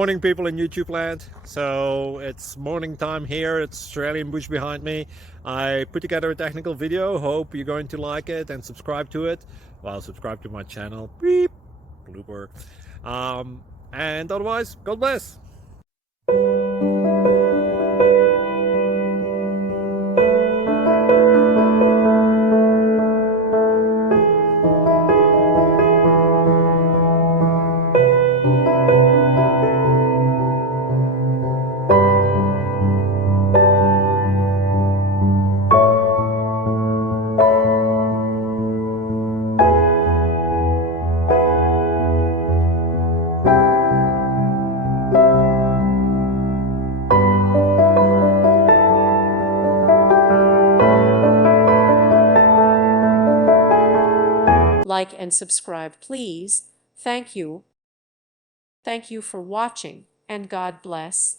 Morning, people in YouTube land. So it's morning time here. It's Australian bush behind me. I put together a technical video. Hope you're going to like it and subscribe to it. Well, subscribe to my channel. Beep, blooper. And otherwise, God bless. Like and subscribe, please. Thank you. Thank you for watching, and God bless.